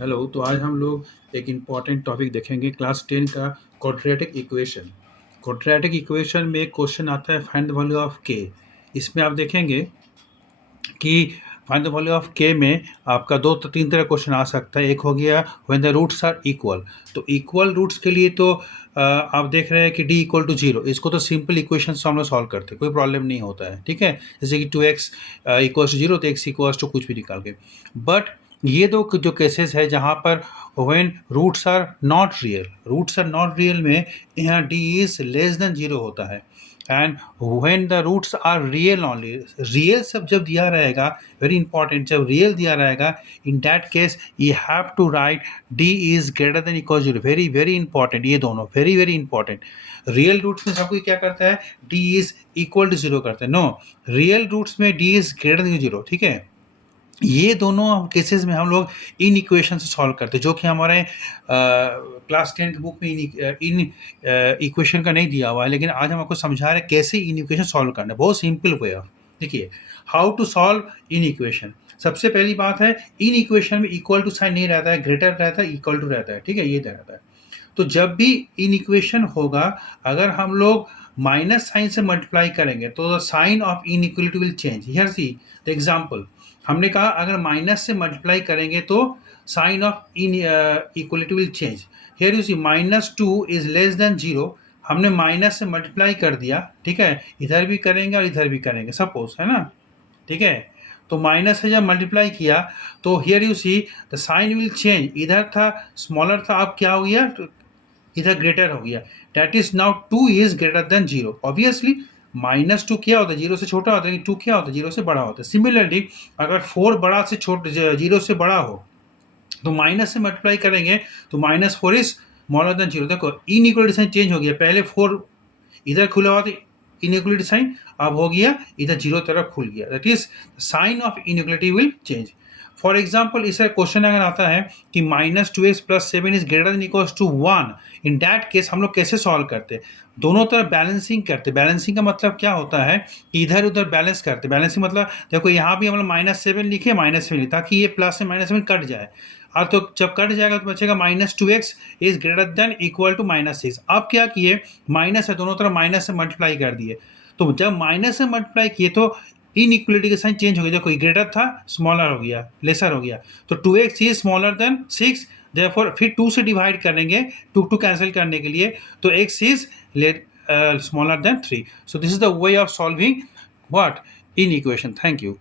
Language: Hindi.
हेलो। तो आज हम लोग एक इम्पॉर्टेंट टॉपिक देखेंगे क्लास 10 का क्वाड्रेटिक इक्वेशन। क्वाड्रेटिक इक्वेशन में एक क्वेश्चन आता है फाइंड द वैल्यू ऑफ के। इसमें आप देखेंगे कि फाइंड द वैल्यू ऑफ के में आपका दो तो तीन तरह क्वेश्चन आ सकता है। एक हो गया when the roots are equal. तो इक्वल रूट्स के लिए तो आप देख रहे हैं कि डी इक्वल टू जीरो, इसको तो सिंपल इक्वेशन से हम लोग सॉल्व करते हैं, कोई प्रॉब्लम नहीं होता है। ठीक है, जैसे कि 2x इक्वल्स टू जीरो तो x इक्वल्स टू कुछ भी निकाल के। बट ये दो जो केसेस है जहाँ पर when roots are not real में यहाँ D is less than zero होता है। And when the roots are real only, real सब जब दिया रहेगा, वेरी इंपॉर्टेंट, जब रियल दिया रहेगा in that case you have to write D is greater than equal zero. Very very important, ये दोनों very very important. Real roots में सबको क्या करता है, D is equal to zero करता है। नो, रियल रूट्स में D is greater than zero. ठीक है, ये दोनों केसेस में हम लोग इन इक्वेशन से सॉल्व करते हैं, जो कि हमारे क्लास 10 की बुक में इन इक्वेशन का नहीं दिया हुआ है। लेकिन आज हम आपको समझा रहे हैं कैसे इन इक्वेशन सॉल्व करना है, बहुत सिंपल वे ऑफ। देखिए, how to solve inequation. सबसे पहली बात है, इन इक्वेशन में इक्वल टू साइन नहीं रहता है, ग्रेटर रहता है, इक्वल टू रहता है। ठीक है, ये रहता है। तो जब भी इन इक्वेशन होगा, अगर हम लोग माइनस साइन से मल्टीप्लाई करेंगे तो the sign of inequality will change. Here see the example, हमने कहा अगर माइनस से मल्टीप्लाई करेंगे तो sign of inequality will change. Here you see -2 is less than zero, हमने माइनस से मल्टीप्लाई कर दिया। ठीक है, इधर भी करेंगे और इधर भी करेंगे, सपोज, है ना। ठीक है, तो माइनस से जब मल्टीप्लाई किया तो here you see the sign will change, इधर था स्मॉलर था, अब क्या हो गया, इधर ग्रेटर हो गया। That is now 2 is greater than zero. Obviously -2 क्या होता है, जीरो से छोटा होता है, 2 क्या होता है, जीरो से बड़ा होता है। सिमिलरली अगर 4 बड़ा से छोटा, जीरो से बड़ा हो, तो माइनस से मल्टीप्लाई करेंगे तो -4 इज स्मॉलर देन जीरो। देखो इनइक्वलिटी साइन चेंज हो गया, पहले 4 इधर खुला हुआ था, इनइक्वलिटी साइन अब हो गया इधर जीरो तरफ खुल गया। That is sign of inequality will change. For example, इस क्वेश्चन अगर आता है कि -2x + 7 is greater than equals to 1, in that case हम लोग कैसे सॉल्व करते हैं, दोनों तरफ बैलेंसिंग करते। बैलेंसिंग का मतलब क्या होता है कि इधर उधर बैलेंस करते। बैलेंसिंग मतलब देखो यहाँ भी हम लोग -7 लिखे, -7 ताकि ये प्लस से -7 कट जाए। और तो जब कट जाएगा तो बचेगा -2x is greater than equal to -6। अब क्या किए, माइनस है, दोनों तरफ माइनस से मल्टीप्लाई कर दिए। तो जब माइनस से मल्टीप्लाई किए तो इन इक्वलिटी का साइन चेंज हो गया। देखो ग्रेटर था स्मॉलर हो गया, लेसर हो गया। तो 2x is smaller than 6, therefore फिर 2 से डिवाइड करेंगे, 2 कैंसिल करने के लिए, तो x is smaller than 3। So this is the way of solving what, in equation. Thank you.